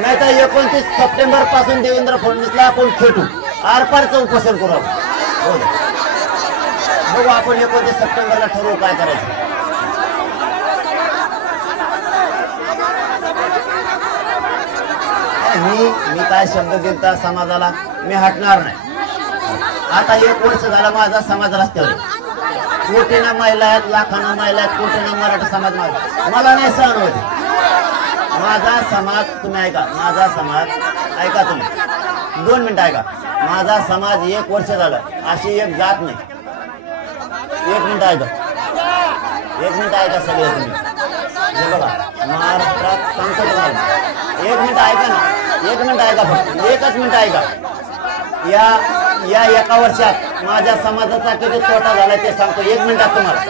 नाही तर 29 सप्टेंबर पासून देवेंद्र फडणवीसला आपण खेटू, आरपारचं उपोषण करू. बघू आपण 29 सप्टेंबरला ठरवू काय करायचं. मी काय शब्द दिलता समाजाला, मी हटणार नाही. आता 1 वर्ष झाला माझा समाज रस्त्यावर, कोटीना महिला आहेत, लाखांना महिला आहेत, कोटीना मराठा समाज मला नाही सहन होते. माझा समाज, तुम्ही ऐका, माझा समाज ऐका, तुम्ही 2 मिनिटं ऐका. माझा समाज 1 वर्ष झालं, अशी एक जात नाही. 1 मिनिट ऐका, 1 मिनिट ऐका सगळे तुम्ही. हे बघा महाराष्ट्रात सांगतो तुम्हाला, 1 मिनिट ऐका ना, 1 मिनिट ऐका, फक्त 1च मिनिट ऐका. या 1 वर्षात माझ्या समाजाचा किती तोटा झाला ते सांगतो. 1 मिनिटात तुम्हाला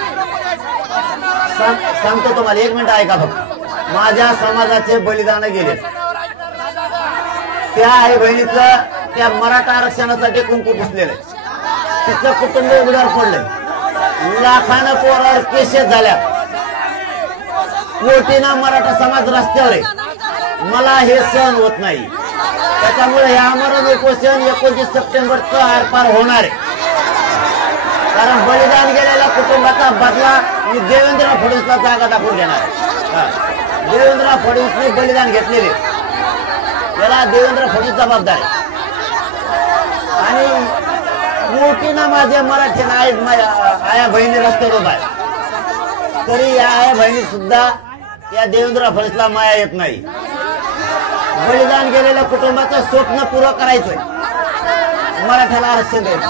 सांगतो, तुम्हाला 1 मिनिट ऐका फक्त. माझ्या समाजाचे बलिदान गेले, त्या आई बहिणीचं त्या मराठा आरक्षणासाठी कुंकू पुसलेलं, तिचं कुटुंब उघड्यावर पडलंय, लाखानं पोरावर केसेस झाल्या, कोटीना मराठा समाज रस्त्यावर आहे. मला हे सहन होत नाही. त्याच्यामुळे हे आमरण उपोषण 29 सप्टेंबरचं आरपार होणार आहे. कारण बलिदान गेलेल्या कुटुंबाचा बदला मी देवेंद्र फडणवीसला जागा दाखवून घेणार. देवेंद्र फडणवीसने बलिदान घेतलेले, त्याला देवेंद्र फडणवीस जबाबदार आहे. आणि मोठीना माझ्या मराठी आया बहिणी रस्त्यावर उभा आहे, तरी या आया बहिणी सुद्धा या देवेंद्र फडणवीसला माया येत नाही. बलिदान गेलेल्या कुटुंबाचं स्वप्न पुरं करायचंय, मराठ्याला आरक्षण द्यायचं.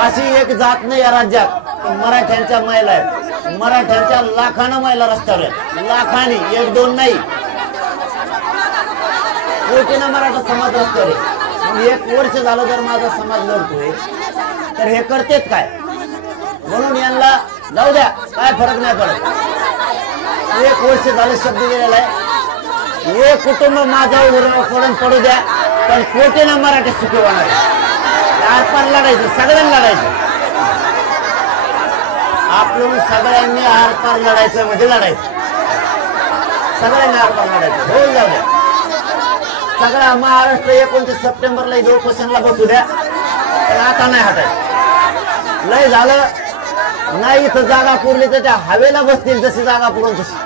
अशी एक जात नाही या राज्यात, मराठ्यांच्या महिला आहेत, मराठ्यांच्या लाखानं महिला रस्त्यावर आहेत, लाखांनी, 1-2 नाही, कोटीनं मराठा समाज रस्त्यावर आहे. 1 वर्ष झालं जर माझा समाज लढतोय तर हे करतेच काय? म्हणून यांना जाऊ द्या, काय फरक नाही पडत. 1 वर्ष झालं शब्द दिलेला आहे, हे कुटुंब माझ्यावर पडू द्या, पण कोटीनं मराठी सुखी होणार आहे. आरपार लढायचं, सगळ्यांना लढायचं, आपण सगळ्यांनी आरपार लढायचं म्हणजे लढायचं, सगळ्यांनी आरपार लढायचं. होऊन जाऊ द्या. सगळा महाराष्ट्र 29 सप्टेंबरला उपोषणाला बसू द्या, पण आता नाही हटायचं. लय झालं नाही, इथं जागा पुरली तर त्या हवेला बसतील, जशी जागा पुरून तशी.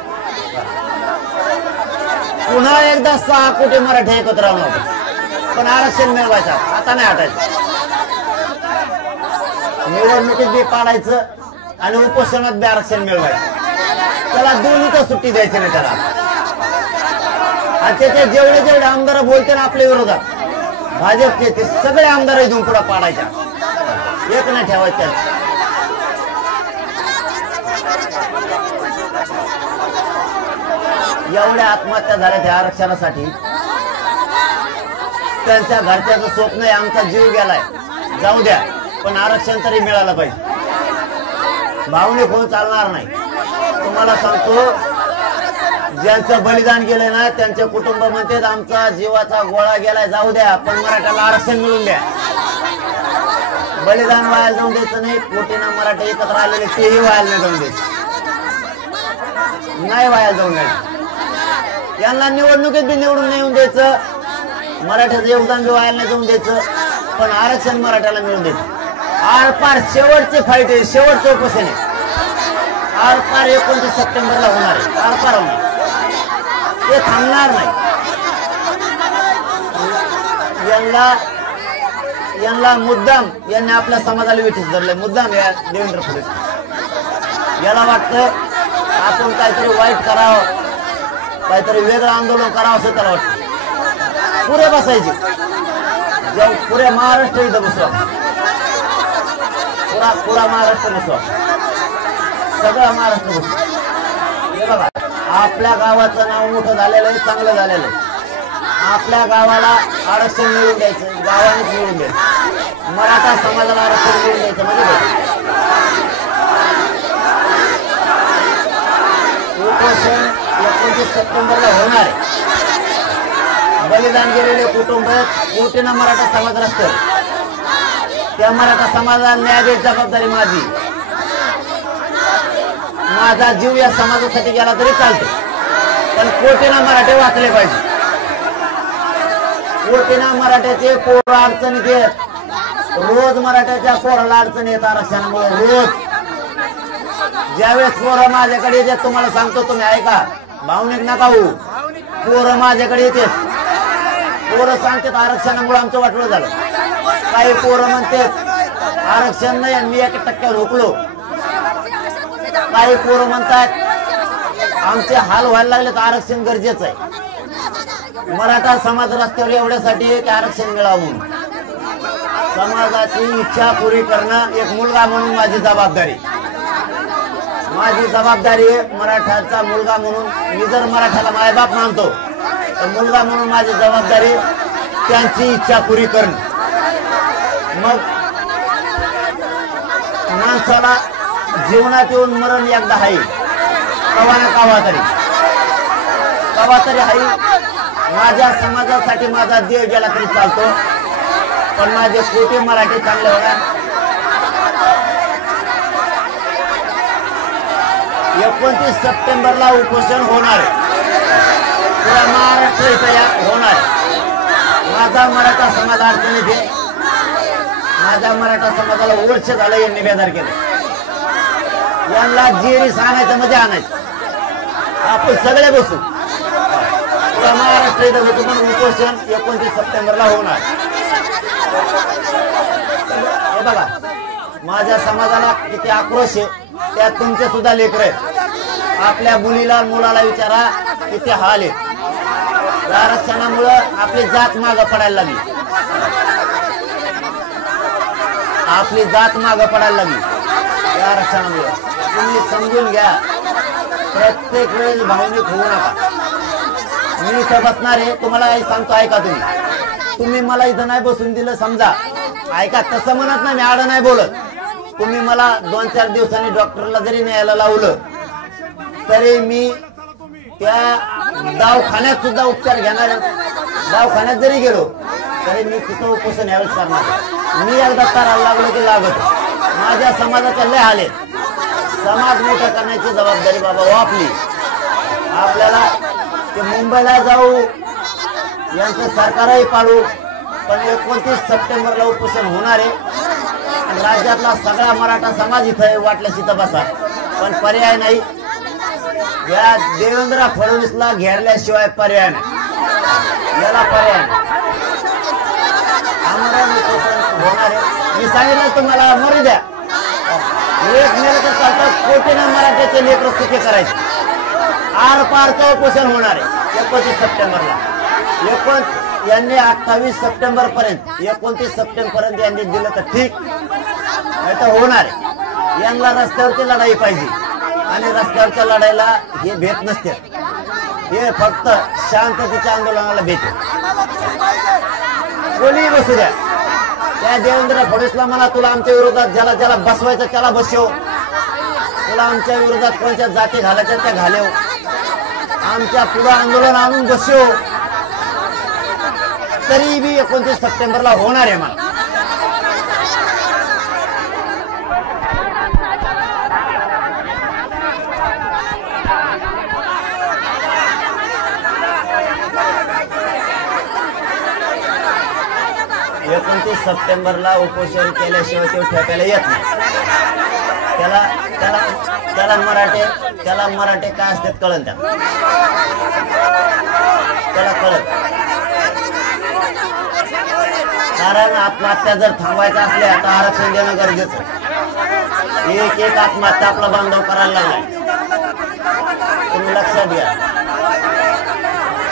पुन्हा एकदा 6 कोटी मराठी एकत्र राहून होते, पण आरक्षण मिळवायचं, आता नाही हटायचं. निवडणुकीत बी पाडायचं आणि उपोषणात बी आरक्षण मिळवायचं. त्याला दोन्हीच सुट्टी द्यायची नाही त्याला. आणि त्याचे जेवढे आमदार बोलते ना आपल्या विरोधात, भाजपचे, ते सगळे आमदार इथून पुढे पाडायच्या, एक नाही ठेवायचं. एवढ्या आत्महत्या झाल्या त्या आरक्षणासाठी. त्यांच्या घरच्याचं स्वप्न आहे, आमचा जीव गेलाय, जाऊ द्या, पण आरक्षण तरी मिळालं पाहिजे. भावनिक होऊन चालणार नाही. तुम्हाला सांगतो, ज्यांचं बलिदान गेलंय ना त्यांचे कुटुंब म्हणतात आमचा जीवाचा गोळा गेलाय, जाऊ द्या, पण मराठ्याला आरक्षण मिळून द्या. बलिदान व्हायला जाऊन द्यायचं नाही. कोटीना मराठे एकत्र आलेले तेही व्हायला नाही जाऊन द्यायचं, नाही व्हायला जाऊन द्यायचं. यांना निवडणुकीत बी निवडून येऊन द्यायचं, मराठ्याचं योगदान बी व्हायला नाही जाऊन द्यायचं, पण आरक्षण मराठ्याला मिळून द्यायचं. आरपार शेवटचे फाईट आहे, शेवटचं उपोषण आहे. आरपार 29 सप्टेंबरला होणार आहे, आरपार होणार, ते थांबणार नाही. यांना मुद्दाम, यांनी आपल्या समाजाला विठीस धरले मुद्दाम. या देवेंद्र फडणवीस याला वाटतं आपण काहीतरी वाईट करावं, काहीतरी वेगळं आंदोलन करावं असं त्याला वाटतं. पुरे बसायचे, पुऱ्या महाराष्ट्र इथं बसवा, पुरा महाराष्ट्र बसवा, सगळा महाराष्ट्र बसवा. हे बघा, आपल्या गावाचं नाव मोठं झालेलं आहे, चांगलं झालेलं आहे. आपल्या गावाला आरक्षण मिळवून द्यायचं, गावानेच मिळवून द्यायचं, मराठा समाजाला आरक्षण मिळवून द्यायचं. म्हणजे उपोषण 29 सप्टेंबरला होणार आहे. बलिदान गेलेले कुटुंब, कोटीना मराठा समाज रस्त्यावर, त्या मराठा समाजाला न्याय द्यायची जबाबदारी माझी. माझा जीव या समाजासाठी गेला तरी चालतो, पण कोटीना मराठे वाचले पाहिजे. कोटीना मराठ्याचे पोरं अडचणीत येत, रोज मराठ्याच्या पोराला अडचण येत आरक्षणामुळे. रोज ज्यावेळेस पोरं माझ्याकडे येतात, तुम्हाला सांगतो, तुम्ही ऐका, भावनिक नका होऊ. पोरं माझ्याकडे येते, पोरं सांगतात आरक्षणामुळे आमचं वाटलं झालं. काही पोरं म्हणतात आरक्षण नाही मी 1% रोखलो. काही पोरं म्हणतात आमचे हाल व्हायला लागले तर आरक्षण गरजेचं आहे. मराठा समाज रस्त्यावर एवढ्यासाठी की आरक्षण मिळावं म्हणून. समाजाची इच्छा पुरी करणं एक मुलगा म्हणून माझी जबाबदारी. माझी जबाबदारी आहे मराठाचा मुलगा म्हणून. मी जर मराठाला मायबाप मानतो तर मुलगा म्हणून माझी जबाबदारी त्यांची इच्छा पुरी करणं. मग माणसाला जीवनात येऊन मरण एकदा आहे, कवा ना कवा तरी आहे. माझ्या समाजासाठी माझा देव गेला तरी चालतो, पण माझे कोटी मराठी चांगले होणार. 29 सप्टेंबरला उपोषण होणार आहे, पुरा महाराष्ट्र इथं होणार आहे. माझा मराठा समाज अडचणीत आहे. माझ्या मराठा समाजाला वर्ष झालं यांनी बेदार केलं. यांना जेरीस आणायचं मध्ये आणायचं, आपण सगळे बसू. पुरा महाराष्ट्र इथं होतं, पण उपोषण 29 सप्टेंबरला होणार. हे बघा, माझ्या समाजाला किती आक्रोश आहे, त्यात तुमचे सुद्धा लेकर आहेत. आपल्या मुलीला मुलाला विचारा किती हाल आहे. आरक्षणामुळं आपली जात मागं पडायला लागली. आपली जात मागं पडायला लागली या आरक्षणामुळे. तुम्ही समजून घ्या, प्रत्येक वेळेस भावनिक होऊ नका. मी इथं बसणार आहे, तुम्हाला सांगतो ऐका. तुम्ही मला इथं नाही बसून दिलं समजा, ऐका, तसं म्हणत नाही, मी आड नाही बोलत. तुम्ही मला 2-4 दिवसांनी डॉक्टरला जरी न्यायला लावलं तरी मी त्या दवाखान्यात सुद्धा उपचार घेणार. दवाखान्यात जरी गेलो तरी मी तिथं उपोषण यावेळेस करणार. मी एकदा करायला लागलो की लागत. माझ्या समाजाचा लय हाल आहे. समाज मोठा करण्याची जबाबदारी बाबा आपली. आपल्याला ते मुंबईला जाऊ, यांचं सरकारही पाडू, पण 29 सप्टेंबरला उपोषण होणार आहे. आणि राज्यातला सगळा मराठा समाज इथं वाटल्यास इथं बसा, पण पर्याय नाही. या देवेंद्र फडणवीसला घेरल्याशिवाय पर्याय नाही. याला पर्याय नाही. आम्हाला होणार आहे. मी सांगितलं तुम्हाला, मरू द्या. एक मेलं तर चालतं. कोटीनं मराठ्याचे लेकर सुखी करायचे. आर पारचं उपोषण होणार आहे 29 सप्टेंबरला. यांनी 28 सप्टेंबर पर्यंत 29 सप्टेंबर पर्यंत यांनी दिलं तर ठीक, नाही तर होणार आहे. यांना रस्त्यावरती लढाई पाहिजे, आणि रस्त्यावरच्या लढाईला हे भेट नसते. हे फक्त शांततेच्या आंदोलनाला भेटे. कोणी बसू द्या. त्या देवेंद्र फडणवीसला म्हणा, तुला आमच्या विरोधात ज्याला ज्याला बसवायचं त्याला बसव. तुला आमच्या विरोधात कोणत्या जाती घालायच्या त्या घालव. आमच्या पुढं आंदोलन आणून बसव. तरी बी 29 सप्टेंबरला होणार आहे. मला एकोणतीस सप्टेंबरला उपोषण केल्याशिवाय ते ठेकायला येत नाही. त्याला मराठे काय असतात कळन, त्याला कळत. कारण आत्महत्या जर थांबवायच्या असल्या तर आरक्षण देणं गरजेचं. एक आत्महत्या आपला बांधव करायला लागलाय. तुम्ही लक्षात घ्या.